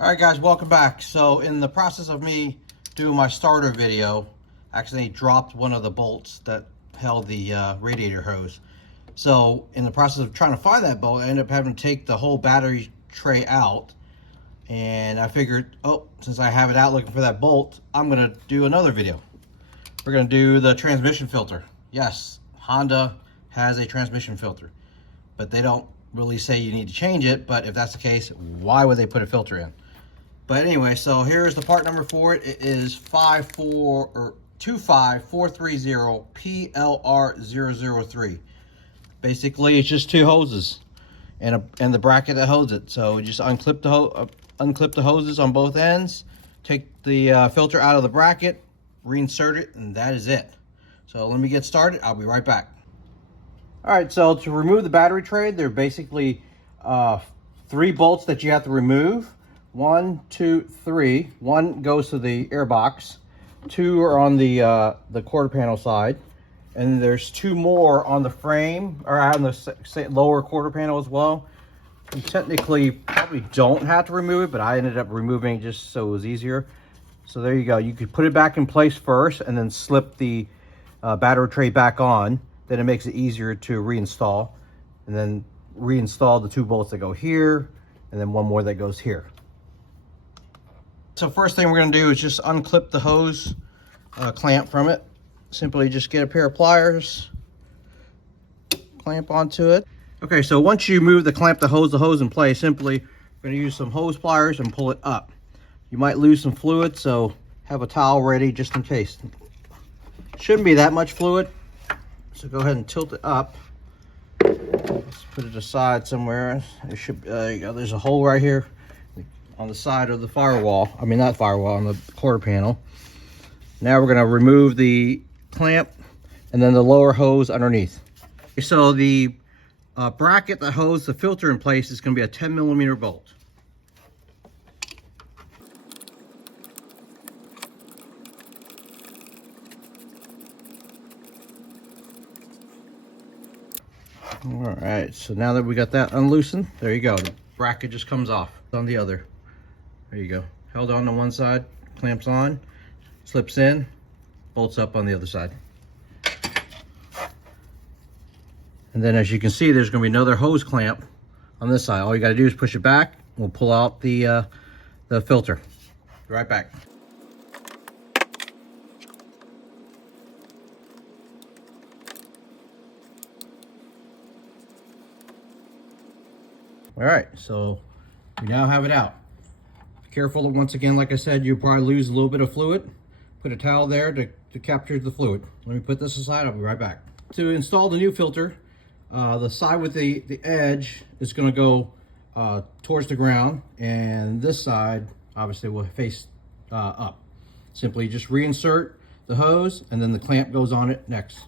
All right, guys, welcome back. So in the process of me doing my starter video, I accidentally dropped one of the bolts that held the radiator hose. So in the process of trying to find that bolt, I ended up having to take the whole battery tray out. And I figured, oh, since I have it out looking for that bolt, I'm gonna do another video. We're gonna do the transmission filter. Yes, Honda has a transmission filter, but they don't really say you need to change it. But if that's the case, why would they put a filter in? But anyway, so here's the part number for it. It is 25430 PLR003. Basically, it's just two hoses and the bracket that holds it. So just unclip the hoses on both ends, take the filter out of the bracket, reinsert it, and that is it. So let me get started. I'll be right back. All right, so to remove the battery tray, there are basically 3 bolts that you have to remove. 1, 2, 3. 1 goes to the air box. 2 are on the quarter panel side, and then there's 2 more on the frame or on the lower quarter panel as well. You technically probably don't have to remove it, but I ended up removing it just so it was easier. So there you go. You could put it back in place first and then slip the battery tray back on. Then it makes it easier to reinstall, and then reinstall the 2 bolts that go here, and then 1 more that goes here. So first thing we're going to do is just unclip the hose clamp from it. Simply just get a pair of pliers, clamp onto it. Okay, so once you move the clamp to hose the hose in place, simply we're going to use some hose pliers and pull it up. You might lose some fluid, so have a towel ready just in case. Shouldn't be that much fluid, so go ahead and tilt it up. Let's put it aside somewhere. There you go. There's a hole right here on the side of the firewall. I mean, not firewall, on the quarter panel. Now we're going to remove the clamp and then the lower hose underneath. So the bracket that holds the filter in place is going to be a 10mm bolt. All right, so now that we got that unloosened, there you go. The bracket just comes off on the other. There you go. Held on one side, clamps on, slips in, bolts up on the other side. And then as you can see, there's going to be another hose clamp on this side. All you got to do is push it back. We'll pull out the filter. Be right back. All right, so we now have it out. Be careful that, once again, like I said, you'll probably lose a little bit of fluid. Put a towel there to capture the fluid. Let me put this aside. I'll be right back. To install the new filter, the side with the edge is going to go towards the ground, and this side obviously will face up. Simply just reinsert the hose, and then the clamp goes on it next.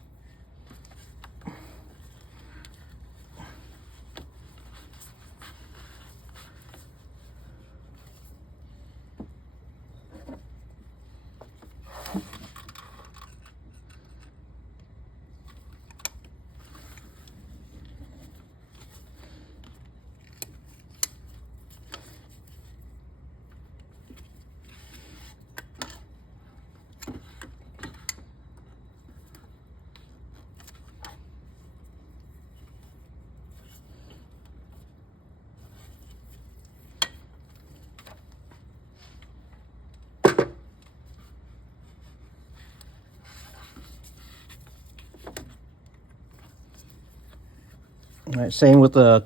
All right, same with the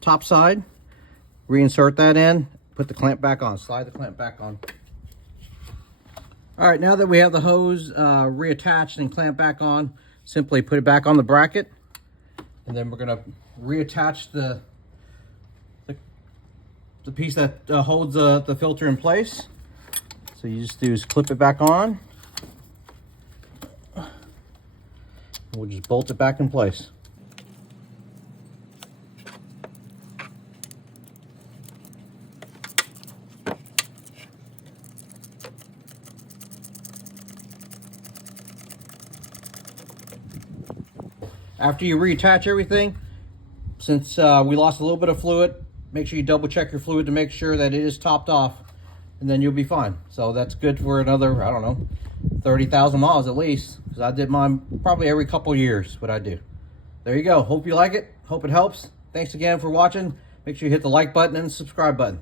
top side. Reinsert that in, put the clamp back on, slide the clamp back on. All right, now that we have the hose reattached and clamped back on, simply put it back on the bracket, and then we're gonna reattach the piece that holds the filter in place. So you just do is clip it back on. We'll just bolt it back in place. After you reattach everything, since we lost a little bit of fluid make sure you double check your fluid to make sure that it is topped off, and then you'll be fine. So that's good for another, I don't know, 30,000 miles at least, because I did mine probably every couple years, what I do. There you go. Hope you like it. Hope it helps. Thanks again for watching. Make sure you hit the like button and subscribe button.